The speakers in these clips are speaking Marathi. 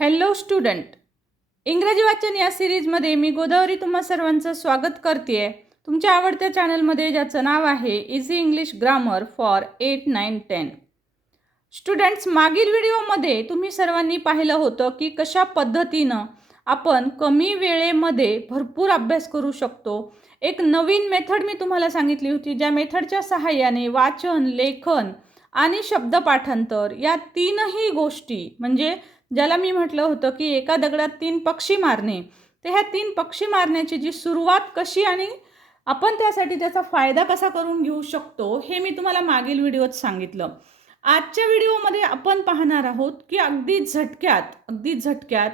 Hello student. इंग्रजी वाचन या सिरीजमध्ये मी गोदावरी तुम्हा सर्वांचं स्वागत करते तुमच्या आवडत्या चॅनलमध्ये ज्याचं नाव आहे easy English grammar for eight nine ten students मागील व्हिडिओमध्ये तुम्ही सर्वांनी पाहिलं होतं की कशा पद्धतीनं आपण कमी वेळेमध्ये भरपूर अभ्यास करू शकतो. एक नवीन मेथड मी तुम्हाला सांगितली होती ज्या मेथडच्या सहाय्याने वाचन लेखन आणि शब्द पाठांतर या तीनही गोष्टी म्हणजे ज्याला मी म्हटलं होतं की एका दगडात तीन पक्षी मारणे तर ह्या तीन पक्षी मारण्याची जी सुरुवात कशी आणि आपण त्यासाठी त्याचा फायदा कसा करून घेऊ शकतो हे मी तुम्हाला मागील व्हिडिओत सांगितलं. आजच्या व्हिडिओमध्ये आपण पाहणार आहोत की अगदी झटक्यात अगदी झटक्यात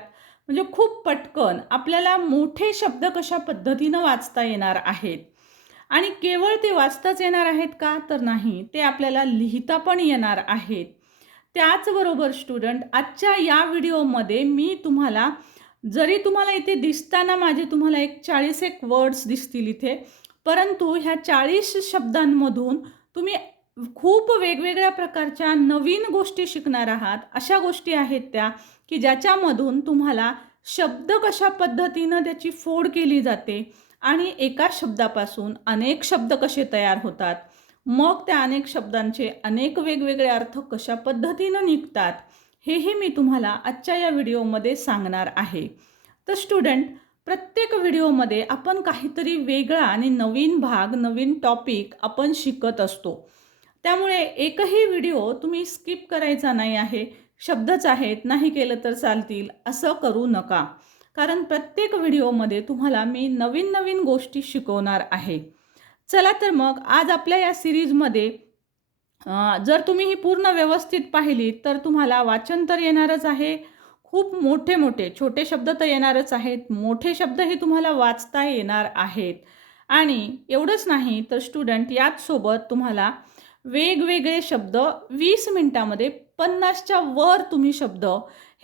म्हणजे खूप पटकन आपल्याला मोठे शब्द कशा पद्धतीनं वाचता येणार आहेत? आणि केवळ ते वाचताच येणार आहेत का? तर नाही ते आपल्याला लिहिता पण येणार आहेत. त्याचबरोबर स्टुडंट आजच्या या व्हिडिओमध्ये मी तुम्हाला जरी तुम्हाला इथे दिसताना माझे तुम्हाला एक चाळीस एक वर्ड्स दिसतील इथे परंतु ह्या चाळीस शब्दांमधून तुम्ही खूप वेगवेगळ्या प्रकारच्या नवीन गोष्टी शिकणार आहात. अशा गोष्टी आहेत त्या की ज्याच्यामधून तुम्हाला शब्द कशा पद्धतीनं त्याची फोड केली जाते आणि एका शब्दापासून अनेक शब्द कसे तयार होतात. मग त्या अनेक शब्दांचे अनेक वेगवेगळे अर्थ कशा पद्धतीनं निघतात हेही मी तुम्हाला आजच्या या व्हिडिओमध्ये सांगणार आहे. तर स्टुडंट प्रत्येक व्हिडिओमध्ये आपण काहीतरी वेगळा आणि नवीन भाग नवीन टॉपिक आपण शिकत असतो. त्यामुळे एकही व्हिडिओ तुम्ही स्किप करायचा नाही आहे शब्दच आहेत नाही केलं तर चालतील असं करू नका. कारण प्रत्येक व्हिडिओमध्ये तुम्हाला मी नवीन नवीन गोष्टी शिकवणार आहे. चला तर मग आज आपल्या या सिरीजमध्ये जर तुम्ही ही पूर्ण व्यवस्थित पाहिली तर तुम्हाला वाचन तर येणारच आहे. खूप मोठे मोठे छोटे शब्द तर येणारच आहेत. मोठे शब्दही तुम्हाला वाचता येणार आहेत. आणि एवढंच नाही तर स्टुडंट याचसोबत तुम्हाला वेगवेगळे शब्द वीस मिनटामध्ये पन्नासच्या वर तुम्ही शब्द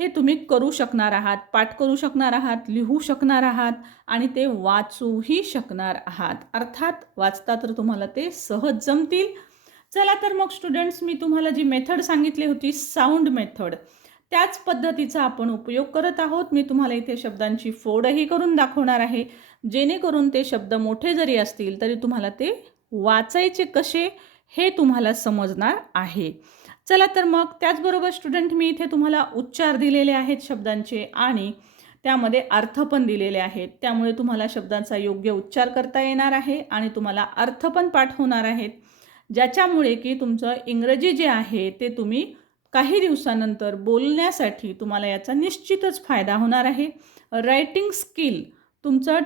हे तुम्ही करू शकणार आहात पाठ करू शकणार आहात लिहू शकणार आहात आणि ते वाचूही शकणार आहात. अर्थात वाचता तर तुम्हाला ते सहज जमतील. चला तर मग स्टुडंट्स मी तुम्हाला जी मेथड सांगितली होती साऊंड मेथड त्याच पद्धतीचा आपण उपयोग करत आहोत. मी तुम्हाला इथे शब्दांची फोडही करून दाखवणार आहे. जेणेकरून ते शब्द मोठे जरी असतील तरी तुम्हाला ते वाचायचे कसे हे तुम्हाला समजणार आहे. चला तर मग त्याचबरोबर स्टुडंट मी इथे तुम्हाला उच्चार दिलेले आहेत शब्दांचे आणि त्यामध्ये अर्थ पण दिलेले आहेत. त्यामुळे तुम्हाला शब्दांचा योग्य उच्चार करता येणार आहे आणि तुम्हाला अर्थ पण पाठवणार आहेत. ज्याच्यामुळे की तुमचं इंग्रजी जे आहे ते तुम्ही काही दिवसानंतर बोलण्यासाठी तुम्हाला याचा निश्चितच फायदा होणार आहे. रायटिंग स्किल तुमचं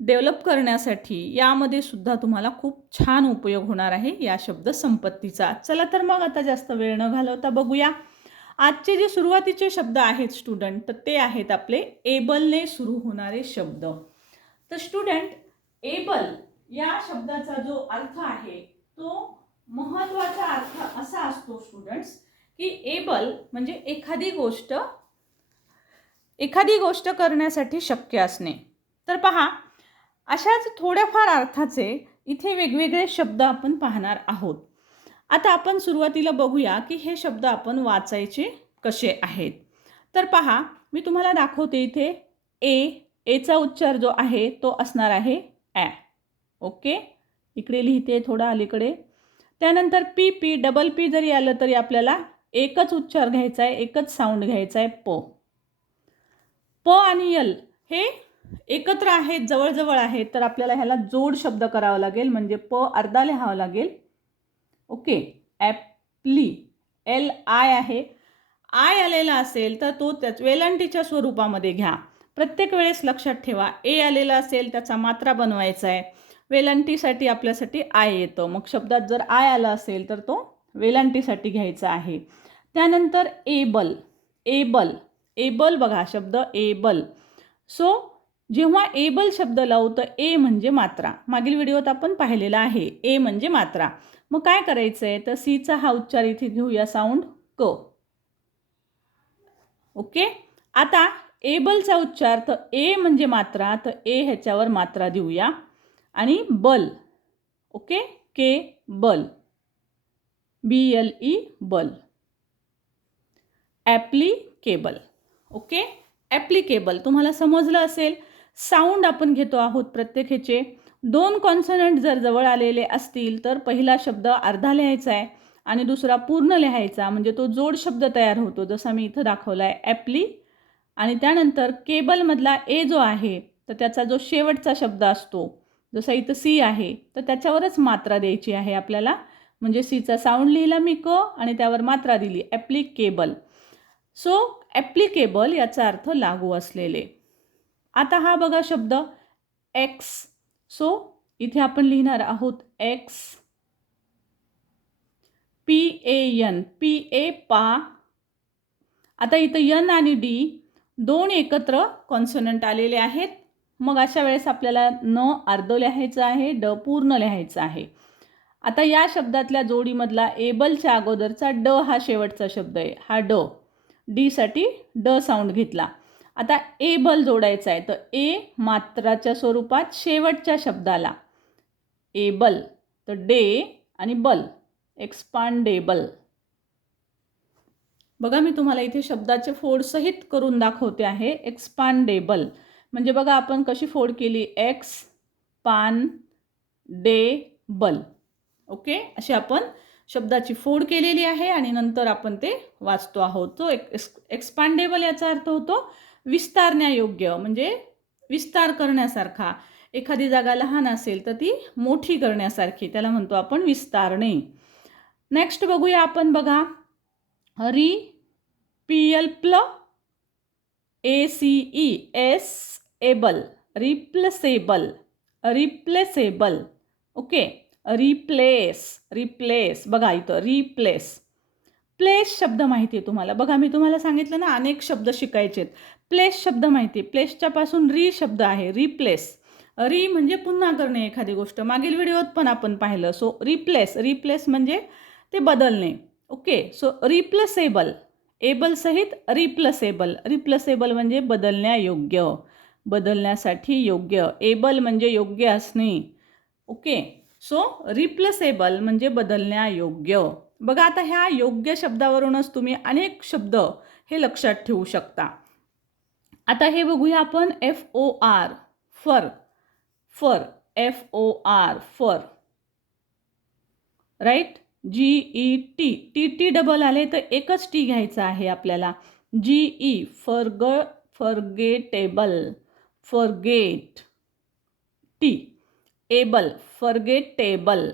डेव्हलप करण्यासाठी यामध्ये सुद्धा तुम्हाला खूप छान उपयोग होणार आहे या शब्द संपत्तीचा. चला तर मग आता जास्त वेळ न घालवता बघूया. आजचे जे सुरुवातीचे शब्द आहेत स्टुडंट तर ते आहेत आपले एबलने सुरू होणारे शब्द. तर स्टुडंट एबल या शब्दाचा जो अर्थ आहे तो महत्त्वाचा अर्थ असा असतो स्टुडंट्स की एबल म्हणजे एखादी गोष्ट एखादी गोष्ट करण्यासाठी शक्य असणे. तर पहा अशाच थोड्याफार अर्थाचे इथे वेगवेगळे शब्द आपण पाहणार आहोत. आता आपण सुरुवातीला बघूया की हे शब्द आपण वाचायचे कसे आहेत. तर पहा मी तुम्हाला दाखवते इथे ए एचा उच्चार जो आहे तो असणार आहे ॲ ओके? इकडे लिहिते थोडा अलीकडे. त्यानंतर पी पी डबल पी जरी आलं तरी आपल्याला एकच उच्चार घ्यायचा आहे एकच साऊंड घ्यायचा आहे प. प आणि यल हे एकत्र आहेत जवळजवळ आहेत तर आपल्याला ह्याला जोड शब्द करावा लागेल म्हणजे प अर्धा लिहावा लागेल. ओके ॲपली एल आय आहे. आय आलेला असेल तर तो त्याच वेलांटीच्या स्वरूपामध्ये घ्या. प्रत्येक वेळेस लक्षात ठेवा ए आलेला असेल त्याचा मात्रा बनवायचा आहे. वेलांटीसाठी आपल्यासाठी आय येतं. मग शब्दात जर आय आला असेल तर तो वेलांटीसाठी घ्यायचा आहे. त्यानंतर एबल एबल एबल बघा शब्द एबल. सो जेव्हा एबल शब्द लावू तर ए म्हणजे मात्रा. मागील व्हिडिओत आपण पाहिलेला आहे ए म्हणजे मात्रा. मग काय करायचं आहे तर सीचा हा उच्चार इथे घेऊया साऊंड क. ओके? आता एबलचा उच्चार तर ए म्हणजे मात्रा तर ए ह्याच्यावर मात्रा देऊया. आणि बल. ओके? के बल. बी एल ई बल. ॲप्लिकेबल. ओके? ॲप्लिकेबल. तुम्हाला समजलं असेल? साऊंड आपण घेतो आहोत प्रत्येक ह्याचे दोन कॉन्सनंट जर जवळ आलेले असतील तर पहिला शब्द अर्धा लिहायचा आहे आणि दुसरा पूर्ण लिहायचा. म्हणजे तो जोड शब्द तयार होतो. जसा मी इथं दाखवला आहे ॲप्ली आणि त्यानंतर केबलमधला ए जो आहे तर त्याचा जो शेवटचा शब्द असतो जसा इथं सी आहे तर त्याच्यावरच मात्रा द्यायची आहे आपल्याला. म्हणजे सीचा साऊंड लिहिला मी क आणि त्यावर मात्रा दिली ॲप्लिकेबल सो ॲप्लिकेबल याचा अर्थ लागू असलेले. आता हा बघा शब्द एक्स सो इथे आपण लिहिणार आहोत X P A N P A पा. आता इथं यन आणि डी दोन एकत्र कॉन्सोनंट आलेले आहेत. मग अशा वेळेस आपल्याला न अर्ध लिहायचं आहे ड पूर्ण लिहायचं आहे. आता या शब्दातल्या जोडीमधला एबलच्या अगोदरचा ड हा शेवटचा शब्द आहे. हा ड. डीसाठी ड साऊंड घेतला. आता एबल जोडायचा आहे तर ए मात्राच्या स्वरूपात शेवटच्या शब्दाला. एबल तर डे आणि बल एक्सपांडेबल बघा मी तुम्हाला इथे शब्दाचे फोड सहित करून दाखवते आहे एक्सपांडेबल म्हणजे बघा आपण कशी फोड केली? एक्स पान डे बल. ओके? अशी आपण शब्दाची फोड केलेली आहे आणि नंतर आपण ते वाचतो आहोत. तो एक्स एक्सपांडेबल याचा अर्थ होतो. विस्तारण्यायोग्य म्हणजे विस्तार करण्यासारखा. एखादी जागा लहान असेल तर ती मोठी करण्यासारखी त्याला म्हणतो आपण विस्तारणे. नेक्स्ट बघूया आपण बघा. री पी एल प्ल A C E S able replaceable replaceable. Okay? Replace replace. बघा इथं रिप्लेस. प्लेस शब्द माहिती आहे तुम्हाला. बघा मी तुम्हाला सांगितलं ना अनेक शब्द शिकायचे आहेत प्लेस शब्द माहिती आहे प्लेसच्या पासून री शब्द आहे रिप्लेस री म्हणजे पुन्हा करणे एखादी गोष्ट. मागील व्हिडिओत पण आपण पाहिलं. सो रिप्लेस रिप्लेस म्हणजे ते बदलणे. ओके सो रिप्लेसेबल एबल सहित रिप्लसेबल म्हणजे बदलण्यायोग्य. बदलण्यासाठी योग्य. एबल म्हणजे योग्य असणे. ओके सो रिप्लसेबल म्हणजे बदलण्यायोग्य. बघा आता ह्या योग्य शब्दावरूनच तुम्ही अनेक शब्द हे लक्षात ठेवू शकता. आता हे बघूया आपण F O R for for F O R for right G E T T T double आले तर एकच टी घ्यायचं आहे आपल्याला. G E फरग forgettable forget T able forgettable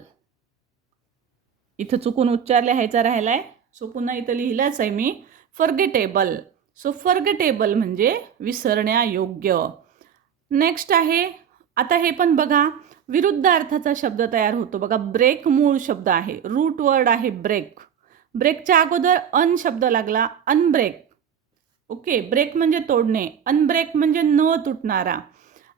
इथं चुकून उच्चार लिहायचा राहिला आहे सो पुन्हा इथं लिहिलाच आहे मी. फरगेटेबल सो फर्गेटेबल म्हणजे विसरण्यायोग्य. नेक्स्ट आहे आता हे पण बघा. विरुद्ध अर्थाचा शब्द तयार होतो. बघा ब्रेक मूळ शब्द आहे. रूट वर्ड आहे ब्रेक ब्रेकच्या अगोदर अन शब्द लागला अनब्रेक ओके ब्रेक म्हणजे तोडणे. अनब्रेक म्हणजे न तुटणारा.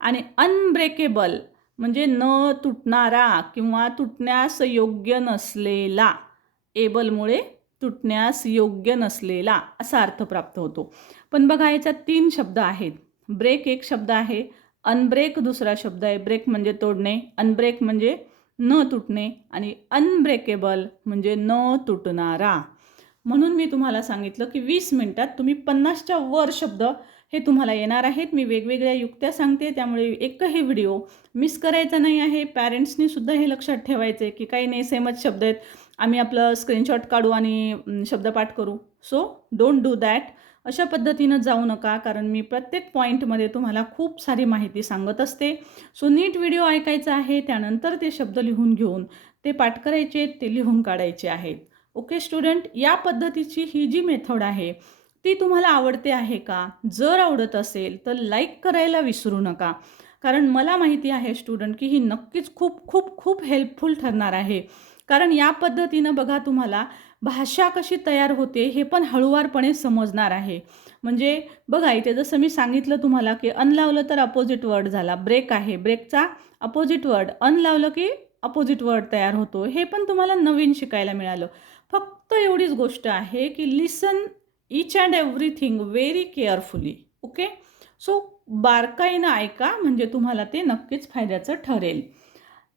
आणि अनब्रेकेबल म्हणजे न तुटणारा किंवा तुटण्यास योग्य नसलेला. एबलमुळे तुटण्यास योग्य नसलेला असा अर्थ प्राप्त होतो. पण बघा याच्यात तीन शब्द आहेत. ब्रेक एक शब्द आहे. अनब्रेक दुसरा शब्द आहे. ब्रेक म्हणजे तोडणे अनब्रेक म्हणजे न तुटणे आणि अनब्रेकेबल म्हणजे न तुटणारा. म्हणून मी तुम्हाला सांगितलं की वीस मिनटात तुम्ही पन्नासच्या वर शब्द हे तुम्हाला येणार आहेत. मी वेगवेगळ्या युक्त्या सांगते त्यामुळे एकही व्हिडिओ मिस करायचा नाही आहे. पॅरेंट्सनीसुद्धा हे लक्षात ठेवायचं आहे की काही नाही सेमच शब्द आहेत. आम्ही आपलं स्क्रीनशॉट काढू आणि शब्दपाठ करू. सो डोंट डू दॅट अशा पद्धतीनं जाऊ नका कारण मी प्रत्येक पॉईंटमध्ये तुम्हाला खूप सारी माहिती सांगत असते. सो नीट व्हिडिओ ऐकायचा आहे त्यानंतर ते शब्द लिहून घेऊन ते पाठ करायचे ते लिहून काढायचे आहेत. ओके स्टुडंट या पद्धतीची ही जी मेथड आहे ती तुम्हाला आवडते आहे का? जर आवडत असेल तर लाईक करायला विसरू नका. कारण मला माहिती आहे स्टुडंट की ही नक्कीच खूप खूप खूप हेल्पफुल ठरणार आहे. कारण या पद्धतीनं बघा तुम्हाला भाषा कशी तयार होते हे पण हळूवारपणे समजणार आहे. म्हणजे बघा इथे जसं मी सांगितलं तुम्हाला की अन लावलं तर अपोजिट वर्ड झाला. ब्रेक आहे. ब्रेकचा अपोजिट वर्ड अन लावलं की अपोजिट वर्ड तयार होतो. हे पण तुम्हाला नवीन शिकायला मिळालं. फक्त एवढीच गोष्ट आहे की listen each and everything very carefully okay so बारकाईनं ऐका. म्हणजे तुम्हाला ते नक्कीच फायद्याचं ठरेल.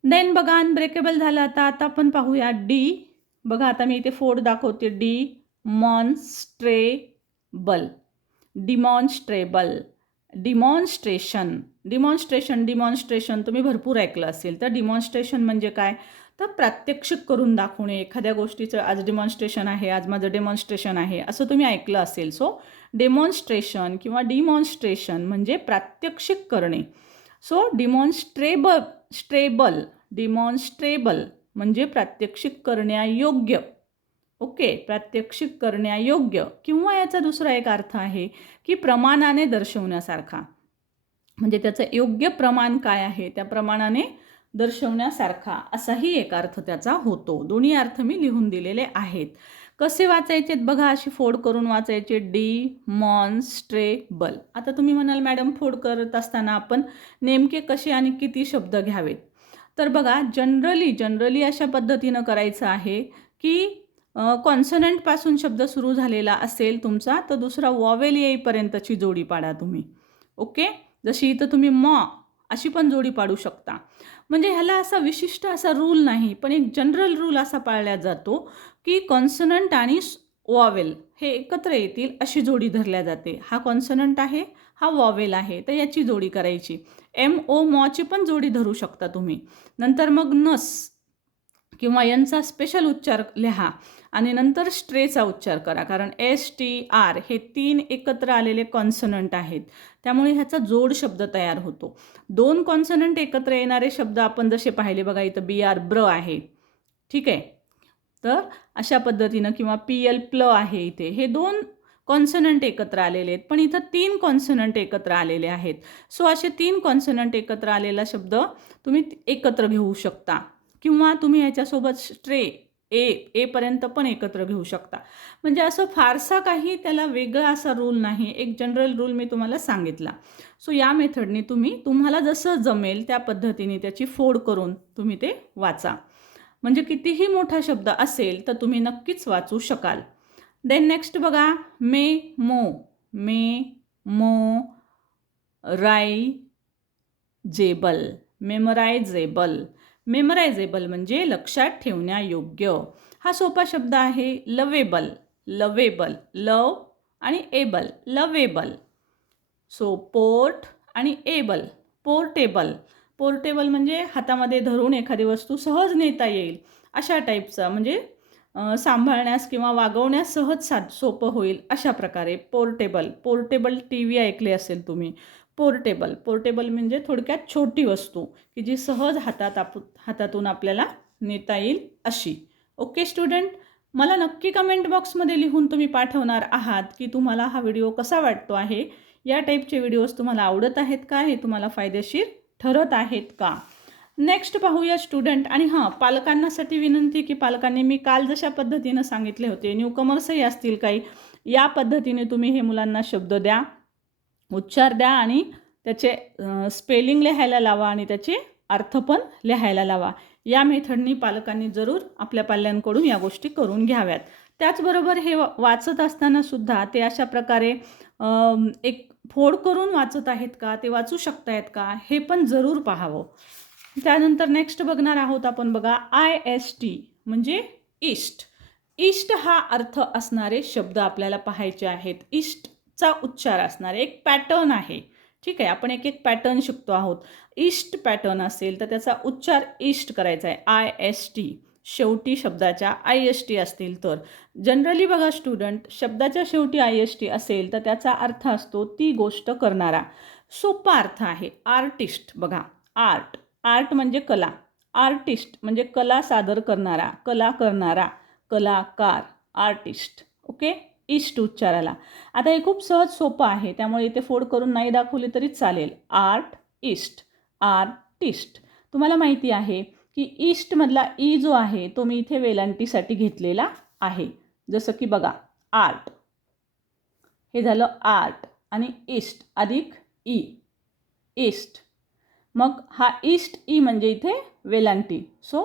देन बघा अनब्रेकेबल झालं आता. आता आपण पाहूया डी बघा आता मी इथे फोड दाखवते. Demonstrable demonstrable demonstration demonstration demonstration तुम्ही भरपूर ऐकलं असेल. तर डिमॉन्स्ट्रेशन म्हणजे काय? तर प्रात्यक्षिक करून दाखवणे. एखाद्या गोष्टीचं आज डिमॉन्स्ट्रेशन आहे आज माझं डेमॉन्स्ट्रेशन आहे असं तुम्ही ऐकलं असेल. सो डेमॉन्स्ट्रेशन किंवा डिमॉन्स्ट्रेशन म्हणजे प्रात्यक्षिक करणे. सो डिमॉन्स्ट्रेबल स्ट्रेबल डिमॉन्स्ट्रेबल म्हणजे प्रात्यक्षिक करण्यायोग्य. ओके प्रात्यक्षिक करण्यायोग्य. किंवा याचा दुसरा एक अर्थ आहे की प्रमाणाने दर्शवण्यासारखा. म्हणजे त्याचं योग्य प्रमाण काय आहे? त्या प्रमाणाने दर्शवण्यासारखा असाही एक अर्थ त्याचा होतो. दोन्ही अर्थ मी लिहून दिलेले आहेत. कसे वाचायचे बघा अशी फोड करून वाचायचे. डी मॉन्स्ट्रेबल आता तुम्ही म्हणाल मॅडम फोड करत असताना आपण नेमके कसे आणि किती शब्द घ्यावेत? तर बघा जनरली जनरली अशा पद्धतीनं करायचं आहे की कॉन्सनंटपासून शब्द सुरू झालेला असेल तुमचा तर दुसरा वॉवेल येईपर्यंतची जोडी पाडा तुम्ही. ओके? जशी इथं तुम्ही मॉ अशी पण जोडी पाडू शकता. म्हणजे ह्याला असा विशिष्ट असा रूल नाही पण एक जनरल रूल असा पाळला जातो की कॉन्सनंट आणि वॉवेल हे एकत्र येतील अशी जोडी धरल्या जाते. हा कॉन्सनंट आहे हा वॉवेल आहे तर याची जोडी करायची. एम ओ मॉची पण जोडी धरू शकता तुम्ही. नंतर मग नस किंवा यांचा स्पेशल उच्चार लिहा आणि नंतर स्ट्रेचा उच्चार करा. कारण एस टी आर हे तीन एकत्र आलेले कॉन्सनंट आहेत. त्यामुळे ह्याचा जोड शब्द तयार होतो. दोन कॉन्सनंट एकत्र येणारे शब्द आपण जसे पाहिले बघा इथं बी आर ब्र आहे. ठीक आहे? तर अशा पद्धतीनं किंवा पी एल प्ल आहे इथे. हे दोन कॉन्सनंट एकत्र आलेले आहेत पण इथं तीन कॉन्सनंट एकत्र आलेले आहेत. सो असे तीन कॉन्सनंट एकत्र आलेला शब्द तुम्ही एकत्र घेऊ शकता किंवा तुम्ही ह्याच्यासोबत स्ट्रे ए एपर्यंत पण एकत्र घेऊ शकता. म्हणजे असं फारसा काही त्याला वेगळा असा रूल नाही. एक जनरल रूल मी तुम्हाला सांगितला. सो या मेथडने तुम्ही तुम्हाला जसं जमेल त्या पद्धतीने त्याची फोड करून तुम्ही ते वाचा. म्हणजे कितीही मोठा शब्द असेल तर तुम्ही नक्कीच वाचू शकाल. देन नेक्स्ट बघा मे मो. मे मो राय जेबल मेमरायझेबल मेमरायझेबल म्हणजे लक्षात ठेवण्यायोग्य. हा सोपा शब्द आहे लवेबल लवेबल लव आणि एबल लवेबल सो पोर्ट आणि एबल पोर्टेबल पोर्टेबल म्हणजे हातामध्ये धरून एखादी वस्तू सहज नेता येईल अशा टाईपचा म्हणजे सांभाळण्यास किंवा वागवण्यास सहज सा सोपं होईल अशा प्रकारे पोर्टेबल. पोर्टेबल टी व्ही ऐकले असेल तुम्ही. पोर्टेबल. पोर्टेबल म्हणजे थोडक्यात छोटी वस्तू की जी सहज हातात आप हातातून आपल्याला नेता येईल अशी. Okay student? मला नक्की कमेंट बॉक्समध्ये लिहून तुम्ही पाठवणार आहात की तुम्हाला हा व्हिडिओ कसा वाटतो आहे? या टाईपचे व्हिडिओज तुम्हाला आवडत आहेत का? हे तुम्हाला फायदेशीर ठरत आहेत का? नेक्स्ट पाहूया स्टुडंट आणि हां पालकांनासाठी विनंती की पालकांनी मी काल जशा पद्धतीनं सांगितले होते न्यूकमर्सही असतील काही या पद्धतीने तुम्ही हे मुलांना शब्द द्या उच्चार द्या आणि त्याचे स्पेलिंग लिहायला लावा आणि त्याचे अर्थ पण लिहायला लावा. या मेथडनी पालकांनी जरूर आपल्या पाल्यांकडून या गोष्टी करून घ्याव्यात. त्याचबरोबर हे वाचत असताना सुद्धा ते अशा प्रकारे एक फोड करून वाचत आहेत का ते वाचू शकतायत का हे पण जरूर पाहावं. त्यानंतर नेक्स्ट बघणार आहोत आपण बघा आय एस टी म्हणजे इष्ट. इष्ट हा अर्थ असणारे शब्द आपल्याला पाहायचे आहेत. इष्टचा उच्चार असणारे एक पॅटर्न आहे. ठीक आहे आपण एक एक पॅटर्न शिकतो आहोत. इष्ट पॅटर्न असेल तर त्याचा उच्चार इष्ट करायचा आहे आय एस टी शेवटी शब्दाच्या आय एस टी असतील तर. जनरली बघा स्टुडंट शब्दाच्या शेवटी आय एस टी असेल तर त्याचा अर्थ असतो ती गोष्ट करणारा. सोपा अर्थ आहे आर्टिस्ट बघा. आर्ट आर्ट म्हणजे कला. आर्टिस्ट म्हणजे कला सादर करणारा कला करणारा कलाकार आर्टिस्ट ओके इष्ट उच्चाराला. आता हे खूप सहज सोपं आहे त्यामुळे इथे फोड करून नाही दाखवली तरी चालेल. आर्ट इस्ट आर्टिस्ट तुम्हाला माहिती आहे की ईस्टमधला ई e जो आहे तो मी इथे वेलांटीसाठी घेतलेला आहे. जसं की बघा आर्ट. हे झालं आर्ट आणि ईस्ट अधिक e. ई ईस्ट मग हा ईस्ट ई e म्हणजे इथे वेलांटी. सो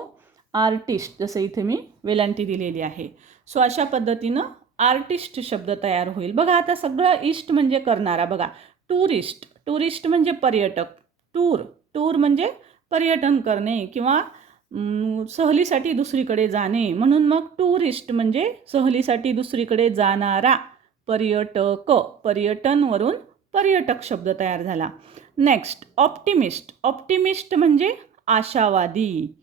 आर्टिस्ट जसं इथे मी वेलांटी दिलेली आहे. सो अशा पद्धतीनं आर्टिस्ट शब्द तयार होईल. बघा आता सगळं ईस्ट म्हणजे करणारा. बघा टुरिस्ट टुरिस्ट म्हणजे पर्यटक. टूर टूर म्हणजे पर्यटन करणे किंवा सहलीसाठी दुसरीकडे जाणे. म्हणून मग टुरिस्ट म्हणजे सहलीसाठी दुसरीकडे जाणारा पर्यटक. पर्यटनवरून पर्यटक शब्द तयार झाला. नेक्स्ट ऑप्टिमिस्ट ऑप्टिमिस्ट म्हणजे आशावादी.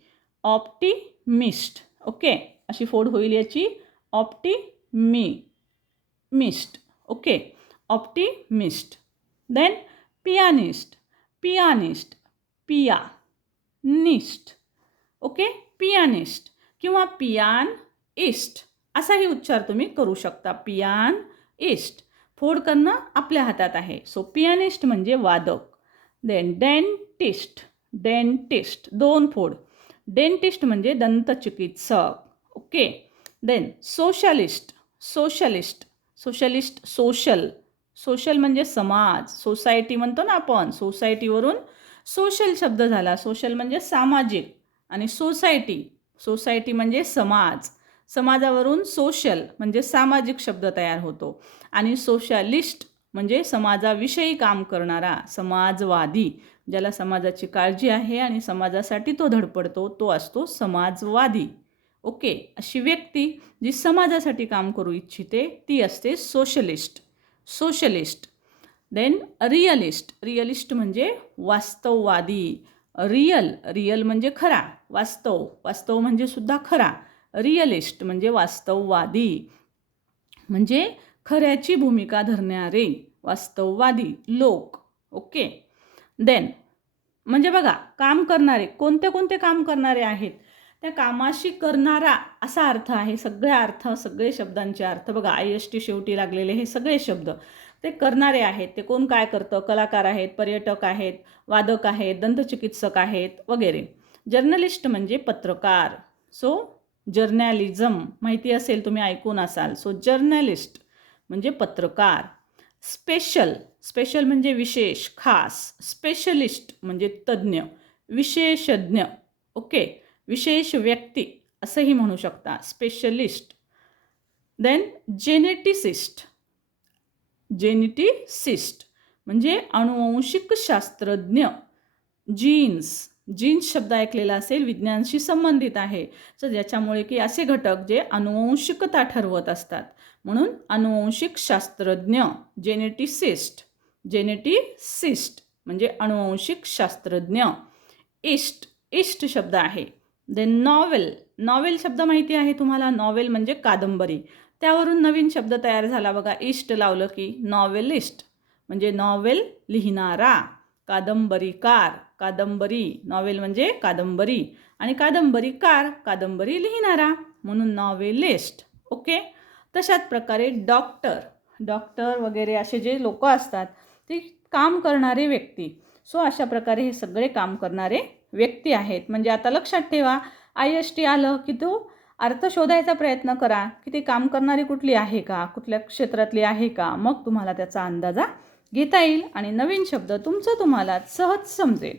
ऑप्टिमिस्ट ओके अशी फोड होईल याची. Optimist okay optimist then pianist pianist pianist okay? Pianist किंवा पियान इस्ट असाही उच्चार तुम्ही करू शकता. पियान इस्ट फोड करणं आपल्या हातात आहे. सो पियानिस्ट म्हणजे वादक. देन डेंटिस्ट डेंटिस्ट दोन फोड. डेंटिस्ट म्हणजे दंतचिकित्सक okay? Then socialist socialist socialist social social म्हणजे समाज. सोसायटी म्हणतो ना आपण. सोसायटीवरून सोशल शब्द झाला. सोशल म्हणजे सामाजिक आणि सोसायटी. सोसायटी म्हणजे समाज. समाजावरून सोशल म्हणजे सामाजिक शब्द तयार होतो. आणि सोशलिस्ट म्हणजे समाजाविषयी काम करणारा समाजवादी ज्याला समाजाची काळजी आहे आणि समाजासाठी तो धडपडतो तो असतो समाजवादी. ओके? अशी व्यक्ती जी समाजासाठी काम करू इच्छिते ती असते socialist. Socialist. Then realist realist म्हणजे वास्तववादी. रिअल रिअल म्हणजे खरा. वास्तव. वास्तव म्हणजे सुद्धा खरा. रिअलिस्ट म्हणजे वास्तववादी. म्हणजे खऱ्याची भूमिका धरणारे वास्तववादी लोक. ओके? देन म्हणजे बघा काम करणारे कोणते कोणते काम करणारे आहेत? त्या कामाशी करणारा असा अर्थ आहे सगळे अर्थ सगळे शब्दांचे अर्थ. बघा आय एस टी शेवटी लागलेले हे सगळे शब्द. ते करणारे आहेत. ते कोण काय करतं? कलाकार आहेत पर्यटक आहेत वादक आहेत दंतचिकित्सक आहेत वगैरे. जर्नलिस्ट म्हणजे पत्रकार. सो जर्नॅलिझम माहिती असेल तुम्ही ऐकून असाल. सो जर्नलिस्ट म्हणजे पत्रकार. स्पेशल स्पेशल म्हणजे विशेष खास. स्पेशलिस्ट म्हणजे तज्ज्ञ विशेषज्ञ. ओके? विशेष व्यक्ती असंही म्हणू शकता. स्पेशलिस्ट. देन जेनेटिसिस्ट जेनेटिसिस्ट म्हणजे अनुवंशिक शास्त्रज्ञ. जीन्स जीन्स शब्द ऐकलेला असेल विज्ञानशी संबंधित आहे. तर ज्याच्यामुळे की असे घटक जे अनुवंशिकता ठरवत असतात. म्हणून अनुवंशिक शास्त्रज्ञ जेनेटिसिस्ट. जेनेटिसिस्ट म्हणजे अनुवंशिक शास्त्रज्ञ. इष्ट इष्ट शब्द आहे. देन नॉवेल नॉवेल शब्द माहिती आहे तुम्हाला? नॉवेल म्हणजे कादंबरी. त्यावरून नवीन शब्द तयार झाला. बघा इष्ट लावलं की नॉवेलिस्ट म्हणजे नॉवेल लिहिणारा. कादंबरीकार. कादंबरी. नॉवेल म्हणजे कादंबरी. आणि कादंबरीकार कादंबरी लिहिणारा. म्हणून नॉवेलिस्ट ओके? तशाच प्रकारे डॉक्टर. डॉक्टर वगैरे असे जे लोक असतात ते काम करणारे व्यक्ती. सो अशा प्रकारे हे सगळे काम करणारे व्यक्ती आहेत. म्हणजे आता लक्षात ठेवा आय एस टी आलं की तो अर्थ शोधायचा प्रयत्न करा की ते काम करणारी कुठली आहे का कुठल्या क्षेत्रातली आहे का मग तुम्हाला त्याचा अंदाजा घेता येईल आणि नवीन शब्द तुमचं तुम्हाला सहज समजेल.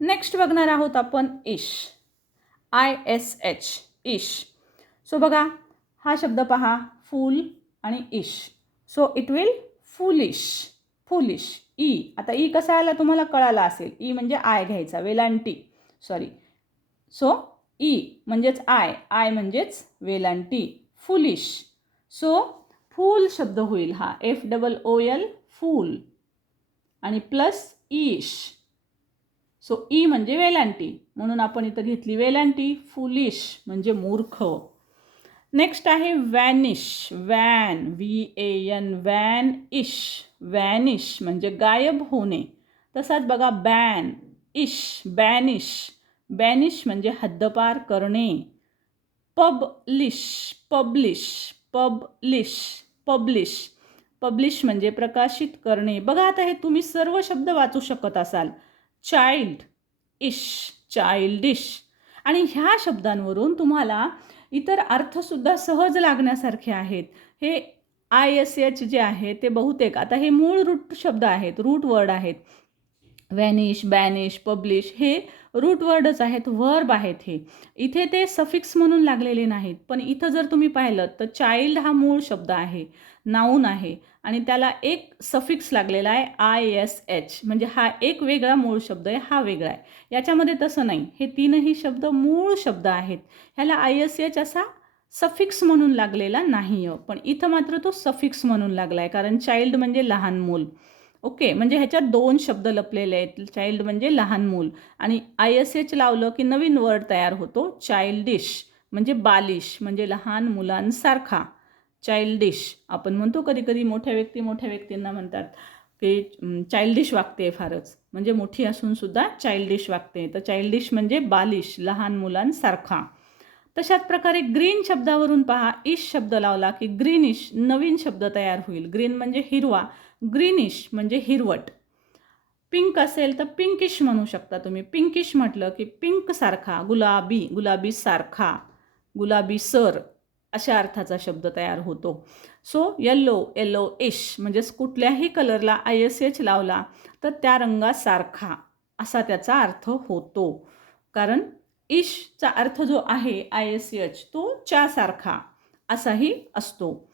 नेक्स्ट बघणार आहोत आपण ish. I S H ish. So बघा हा शब्द पहा फूल आणि ish. So it will foolish foolish E. आता ई कसा आला तुम्हाला कळाला असेल. ई म्हणजे आय घ्यायचा वेलांटी. सॉरी सो ई म्हणजेच आय आय म्हणजेच वेलांटी फुलिश सो फूल शब्द होईल हा. F double O L fool आणि प्लस ईश सो ई म्हणजे वेलांटी म्हणून आपण इथं घेतली वेलांटी फुलिश म्हणजे मूर्ख. नेक्स्ट आहे vanish van V A N van ish vanish म्हणजे गायब होणे. तसाच बघा बॅन इश बॅनिश बॅनिश म्हणजे हद्दपार करणे. Publish publish publish publish. Publish म्हणजे प्रकाशित करणे. बघा आता हे तुम्ही सर्व शब्द वाचू शकत असाल. चाइल्ड इश चाइल्डिश. आणि ह्या शब्दांवरून तुम्हाला इतर अर्थसुद्धा सहज लागण्यासारखे आहेत. हे आय एस एच जे आहे ते बहुतेक आता हे मूळ रूट शब्द आहेत रूट वर्ड आहेत. व्हॅनिश बॅनिश पब्लिश हे रूट वर्डच आहेत वर्ब आहेत हे. इथे ते सफिक्स म्हणून लागलेले नाहीत. पण इथं जर तुम्ही पाहिलं तर चाइल्ड हा मूळ शब्द आहे नाऊन आहे. आणि त्याला एक सफिक्स लागलेला आहे आय एस एच. म्हणजे हा एक वेगळा मूळ शब्द आहे हा वेगळा आहे. याच्यामध्ये तसं नाही. हे तीनही शब्द मूळ शब्द आहेत. ह्याला आय एस एच असा सफिक्स म्हणून लागलेला नाही आहे पण इथं मात्र तो सफिक्स म्हणून लागला आहे कारण चाइल्ड म्हणजे लहान मूल. ओके म्हणजे ह्याच्यात दोन शब्द लपलेले आहेत. चाइल्ड म्हणजे लहान मूल. आणि आय एस एच लावलं की नवीन वर्ड तयार होतो. चाइल्डिश म्हणजे बालिश म्हणजे लहान मुलांसारखा. चाइल्डिश आपण म्हणतो कधी कधी मोठ्या व्यक्ती मोठ्या व्यक्तींना म्हणतात. की चाइल्डिश वागते फारच. म्हणजे मोठी असूनसुद्धा चाइल्डिश वागते. तर चाइल्डिश म्हणजे बालिश लहान मुलांसारखा. तशाच प्रकारे ग्रीन शब्दावरून पहा. इश शब्द लावला की ग्रीनिश नवीन शब्द तयार होईल. ग्रीन म्हणजे हिरवा. ग्रीनिश म्हणजे हिरवट. पिंक असेल तर पिंकिश म्हणू शकता तुम्ही. पिंकिश म्हटलं की पिंकसारखा गुलाबी गुलाबी सारखा गुलाबी सर अशा अर्थाचा शब्द तयार होतो. सो येल्लो येल्लो इश म्हणजेच कुठल्याही कलरला आय एस एच लावला तर त्या रंगासारखा असा त्याचा अर्थ होतो. कारण इशचा अर्थ जो आहे आय एस एच तो च्यासारखा असाही असतो.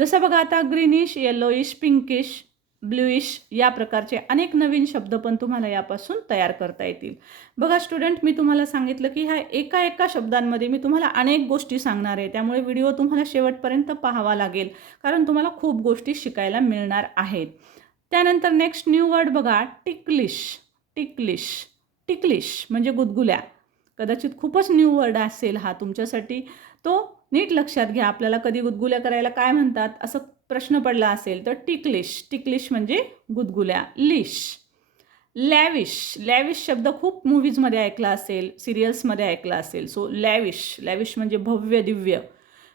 जसं बघा आता ग्रीनिश येलोइश पिंकिश ब्ल्यूइश या प्रकारचे अनेक नवीन शब्द पण तुम्हाला यापासून तयार करता येतील. बघा स्टुडंट मी तुम्हाला सांगितलं की ह्या एका एका शब्दांमध्ये मी तुम्हाला अनेक गोष्टी सांगणार आहे. त्यामुळे व्हिडिओ तुम्हाला शेवटपर्यंत पाहावा लागेल कारण तुम्हाला खूप गोष्टी शिकायला मिळणार आहेत. त्यानंतर नेक्स्ट न्यू वर्ड बघा टिकलिश टिकलिश टिकलिश म्हणजे गुदगुल्या. कदाचित खूपच न्यू वर्ड असेल हा तुमच्यासाठी. तो नीट लक्षात घ्या आपल्याला कधी गुदगुल्या करायला काय म्हणतात असं प्रश्न पडला असेल तर टिकलिश. टिकलिश म्हणजे गुदगुल्या. लिश. लॅविश. लॅविश शब्द खूप मूवीजमध्ये ऐकला असेल सिरियल्समध्ये ऐकला असेल. So lavish. लॅविश म्हणजे भव्य दिव्य.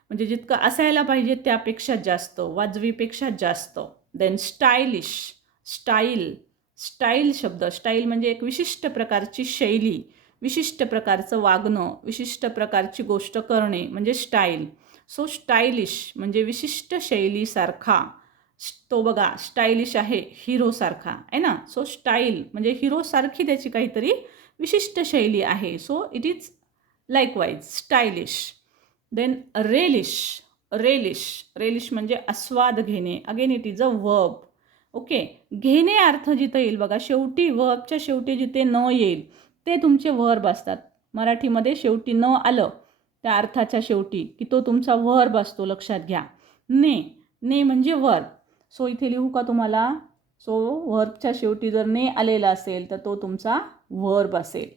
म्हणजे जितकं असायला पाहिजे त्यापेक्षा जास्त वाजवीपेक्षा जास्त. देन स्टायलिश स्टाईल स्टाईल शब्द. स्टाईल म्हणजे एक विशिष्ट प्रकारची शैली. विशिष्ट प्रकारचं वागणं विशिष्ट प्रकारची गोष्ट करणे म्हणजे स्टाईल सो स्टायलिश म्हणजे विशिष्ट शैलीसारखा. तो बघा स्टायलिश आहे हिरोसारखा आहे ना? सो स्टाईल म्हणजे हिरोसारखी त्याची काहीतरी विशिष्ट शैली आहे. So it is likewise stylish then relish relish relish म्हणजे आस्वाद घेणे. Again it is a verb okay घेणे अर्थ जिथं येईल बघा शेवटी वर्बच्या शेवटी जिथे न येईल ते तुमचे वर्ब असतात. मराठीमध्ये शेवटी न आलं त्या अर्थाच्या शेवटी की तो तुमचा वर्ब असतो लक्षात घ्या. ने ने म्हणजे वर्ब सो इथे लिहू का तुम्हाला? सो वर्बच्या शेवटी जर ने आलेला असेल तर तो तुमचा वर्ब असेल.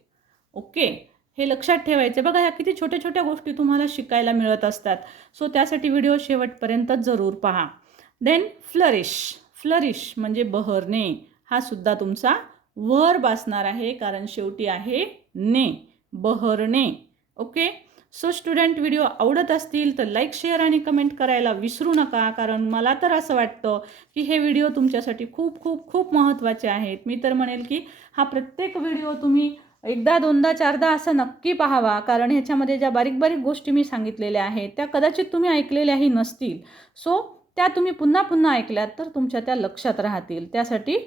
ओके? हे लक्षात ठेवायचं. बघा ह्या किती छोट्या छोट्या गोष्टी तुम्हाला शिकायला मिळत असतात. सो त्यासाठी व्हिडिओ शेवटपर्यंत जरूर पहा. देन फ्लरिश फ्लरिश म्हणजे बहरणे. हा सुद्धा तुमचा वर बसणार आहे कारण शेवटी आहे ने बहरणे. ओके सो स्टुडंट व्हिडिओ आवडत असतील तर लाईक शेअर आणि कमेंट करायला विसरू नका कारण मला तर असं वाटतं की हे व्हिडिओ तुमच्यासाठी खूप खूप खूप महत्त्वाचे आहेत. मी तर म्हणेल की हा प्रत्येक व्हिडिओ तुम्ही एकदा दोनदा चारदा असं नक्की पाहावा कारण ह्याच्यामध्ये ज्या बारीक बारीक गोष्टी मी सांगितलेल्या आहेत त्या कदाचित तुम्ही ऐकलेल्याही नसतील. सो त्या तुम्ही पुन्हा पुन्हा ऐकल्यात तर तुमच्या त्या लक्षात राहतील. त्यासाठी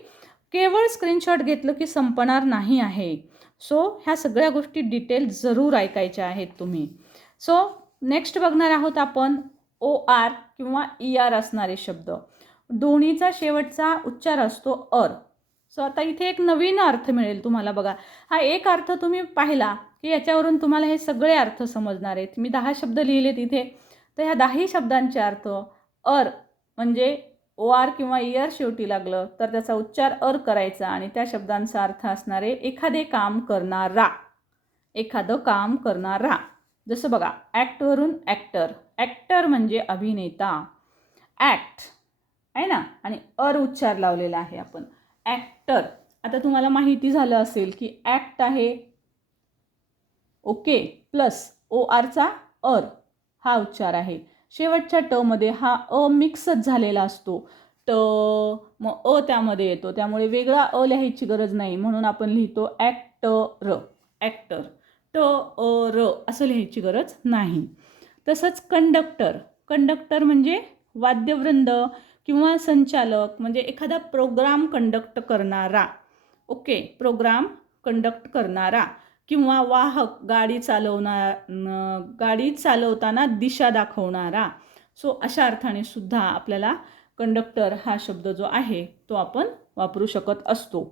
केवळ स्क्रीनशॉट घेतलं की संपणार नाही आहे. सो ह्या सगळ्या गोष्टी डिटेल जरूर ऐकायच्या आहेत तुम्ही. सो नेक्स्ट बघणार आहोत आपण ओ आर किंवा ई आर असणारे शब्द. दोन्हीचा शेवटचा उच्चार असतो अर. सो आता इथे एक नवीन अर्थ मिळेल तुम्हाला बघा. हा एक अर्थ तुम्ही पाहिला की याच्यावरून तुम्हाला हे सगळे अर्थ समजणार आहेत. मी दहा शब्द लिहिलेत इथे. तर ह्या दहाही शब्दांचे अर्थ अर म्हणजे ओ आर किंवा इयर शेवटी लागलं तर त्याचा उच्चार अर करायचा आणि त्या शब्दांचा अर्थ असणारे एखादे काम करणारा. एखादं काम करणारा. जसं बघा ॲक्टवरून ॲक्टर. ॲक्टर म्हणजे अभिनेता. ॲक्ट आहे ना? आणि अर उच्चार लावलेला आहे आपण. ॲक्टर. आता तुम्हाला माहिती झालं असेल की ॲक्ट आहे ओके प्लस ओ आरचा अर. हा उच्चार आहे. शेवटच्या टमध्ये हा अ मिक्सच झालेला असतो. ट मग अ त्यामध्ये येतो. त्यामुळे वेगळा अ लिहायची गरज नाही. म्हणून आपण लिहितो ॲक्टर. ॲक्टर. ट अ र असं लिहायची गरज नाही. तसंच कंडक्टर. कंडक्टर म्हणजे वाद्यवृंद किंवा संचालक म्हणजे एखादा प्रोग्राम कंडक्ट करणारा. ओके प्रोग्राम कंडक्ट करणारा. किंवा वाहक गाडी चालवणार गाडी चालवताना दिशा दाखवणारा. सो अशा अर्थाने सुद्धा आपल्याला कंडक्टर हा शब्द जो आहे तो आपण वापरू शकत असतो.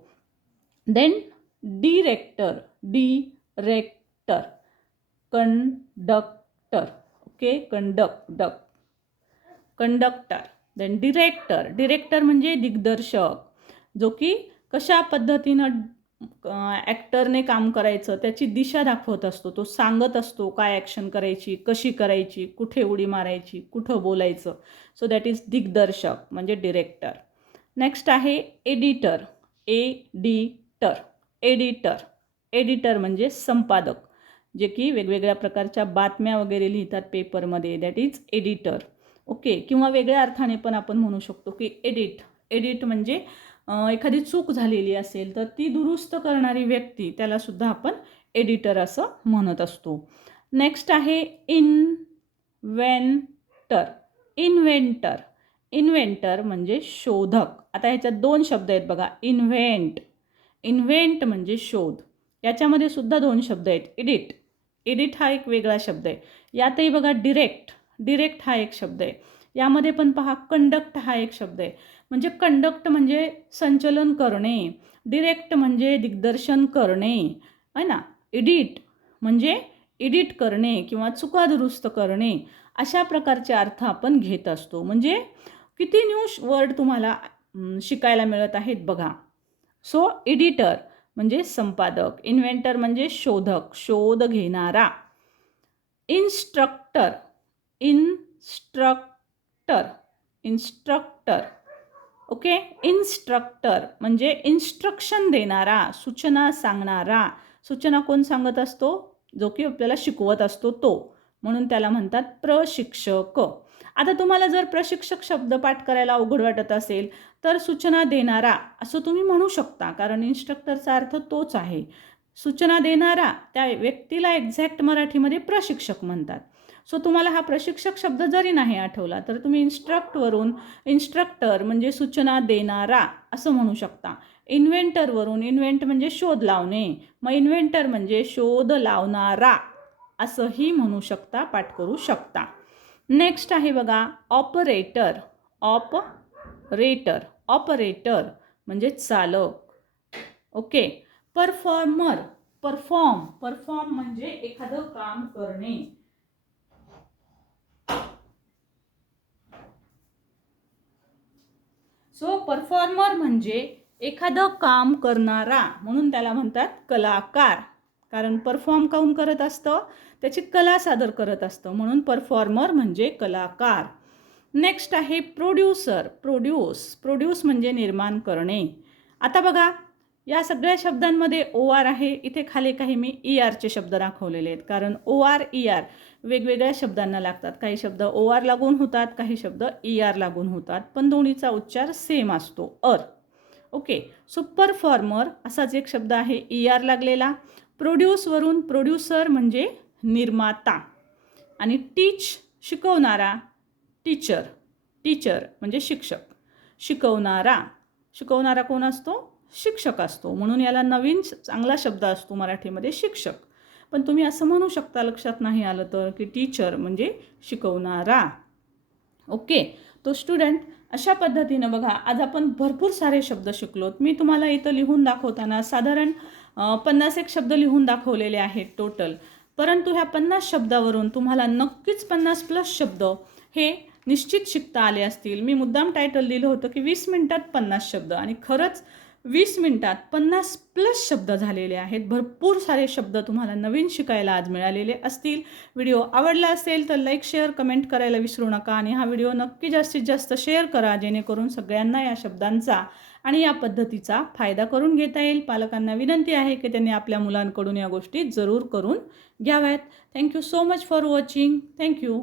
Then director director conductor okay conduct conductor then director director म्हणजे दिग्दर्शक. जो की कशा पद्धतीनं ॲक्टरने काम करायचं त्याची दिशा दाखवत असतो. तो सांगत असतो काय ॲक्शन करायची कशी करायची कुठे उडी मारायची कुठं बोलायचं. सो दॅट इज दिग्दर्शक म्हणजे डिरेक्टर नेक्स्ट आहे एडिटर ए डी टर एडिटर एडिटर म्हणजे संपादक जे की वेगवेगळ्या प्रकारच्या बातम्या वगैरे लिहितात पेपरमध्ये दॅट इज एडिटर ओके किंवा वेगळ्या अर्थाने पण आपण म्हणू शकतो की एडिट एडिट म्हणजे एखादी चूक झालेली असेल तर ती दुरुस्त करणारी व्यक्ती त्यालासुद्धा आपण एडिटर असं म्हणत असतो. नेक्स्ट आहे इनवेंटर इन्व्हेंटर इन्व्हेंटर म्हणजे शोधक. आता ह्याच्यात दोन शब्द आहेत बघा. इन्व्हेंट इन्व्हेंट म्हणजे शोध. याच्यामध्ये सुद्धा दोन शब्द आहेत. एडिट एडिट हा एक वेगळा शब्द आहे. यातही बघा डिरेक्ट डिरेक्ट हा एक शब्द आहे. यामध्ये पण पहा कंडक्ट हा एक शब्द आहे. म्हणजे कंडक्ट म्हणजे संचलन करणे डिरेक्ट म्हणजे दिग्दर्शन करणे आहे ना? एडिट म्हणजे एडिट करणे किंवा चुका दुरुस्त करणे अशा प्रकारचे अर्थ आपण घेत असतो. म्हणजे किती न्यू वर्ड तुम्हाला शिकायला मिळत आहेत बघा. सो एडिटर म्हणजे संपादक इन्व्हेंटर म्हणजे शोधक शोध घेणारा. Instructor instructor instructor okay? Instructor म्हणजे इन्स्ट्रक्शन देणारा सूचना सांगणारा. सूचना कोण सांगत असतो? जो की आपल्याला शिकवत असतो तो. म्हणून त्याला म्हणतात प्रशिक्षक. आता तुम्हाला जर प्रशिक्षक शब्द पाठ करायला अवघड वाटत असेल तर सूचना देणारा असं तुम्ही म्हणू शकता कारण इन्स्ट्रक्टरचा अर्थ तोच आहे. सूचना देणारा त्या व्यक्तीला एक्झॅक्ट मराठीमध्ये प्रशिक्षक म्हणतात. सो तुम्हाला हा प्रशिक्षक शब्द जरी नाही आठवला तर तुम्ही इन्स्ट्रक्टवरून इन्स्ट्रक्टर म्हणजे सूचना देणारा असं म्हणू शकता. इन्व्हेंटरवरून इन्व्हेंट म्हणजे शोध लावणे मग इन्व्हेंटर म्हणजे शोध लावणारा असंही म्हणू शकता पाठ करू शकता. नेक्स्ट आहे बघा ऑपरेटर ऑपरेटर ऑपरेटर म्हणजे चालक. ओके परफॉर्मर परफॉर्म परफॉर्म म्हणजे एखादं काम करणे. सो परफॉर्मर म्हणजे एखादं काम करणारा म्हणून त्याला म्हणतात कलाकार. कारण परफॉर्म काऊन करत असतं? त्याची कला सादर करत असतं. म्हणून परफॉर्मर म्हणजे कलाकार. नेक्स्ट आहे प्रोड्युसर प्रोड्यूस प्रोड्यूस म्हणजे निर्माण करणे. आता बघा या सगळ्या शब्दांमध्ये ओ आर आहे. इथे खाली काही मी ई आरचे शब्द दाखवलेले आहेत. कारण ओ आर ई आर वेगवेगळ्या शब्दांना लागतात. काही शब्द ओ आर लागून होतात काही शब्द ई आर लागून होतात. पण दोन्हीचा उच्चार सेम असतो. अर. ओके सो परफॉर्मर असाच एक शब्द आहे ई आर लागलेला. प्रोड्यूसवरून प्रोड्युसर म्हणजे निर्माता. आणि टीच शिकवणारा टीचर टीचर म्हणजे शिक्षक. शिकवणारा. शिकवणारा कोण असतो? शिक्षक असतो. म्हणून याला नवीन चांगला शब्द असतो मराठीमध्ये शिक्षक. पण तुम्ही असं म्हणू शकता लक्षात नाही आलं तर की टीचर म्हणजे शिकवणारा. ओके. तो स्टुडंट अशा पद्धतीनं बघा आज आपण भरपूर सारे शब्द शिकलोत. मी तुम्हाला इथं लिहून दाखवताना साधारण पन्नास एक शब्द लिहून दाखवलेले आहेत टोटल परंतु ह्या पन्नास शब्दावरून तुम्हाला नक्कीच पन्नास प्लस शब्द हे निश्चित शिकता आले असतील. मी मुद्दाम टायटल दिलं होतं की वीस मिनटात पन्नास शब्द आणि खरंच वीस मिनटात पन्नास प्लस शब्द झालेले आहेत. भरपूर सारे शब्द तुम्हाला नवीन शिकायला आज मिळालेले असतील. व्हिडिओ आवडला असेल तर लाईक शेअर कमेंट करायला विसरू नका आणि हा व्हिडिओ नक्की जास्तीत जास्त शेअर करा जेणेकरून सगळ्यांना या शब्दांचा आणि या पद्धतीचा फायदा करून घेता येईल. पालकांना विनंती आहे की त्यांनी आपल्या मुलांकडून या गोष्टी जरूर करून घ्याव्यात. Thank you so much for watching thank you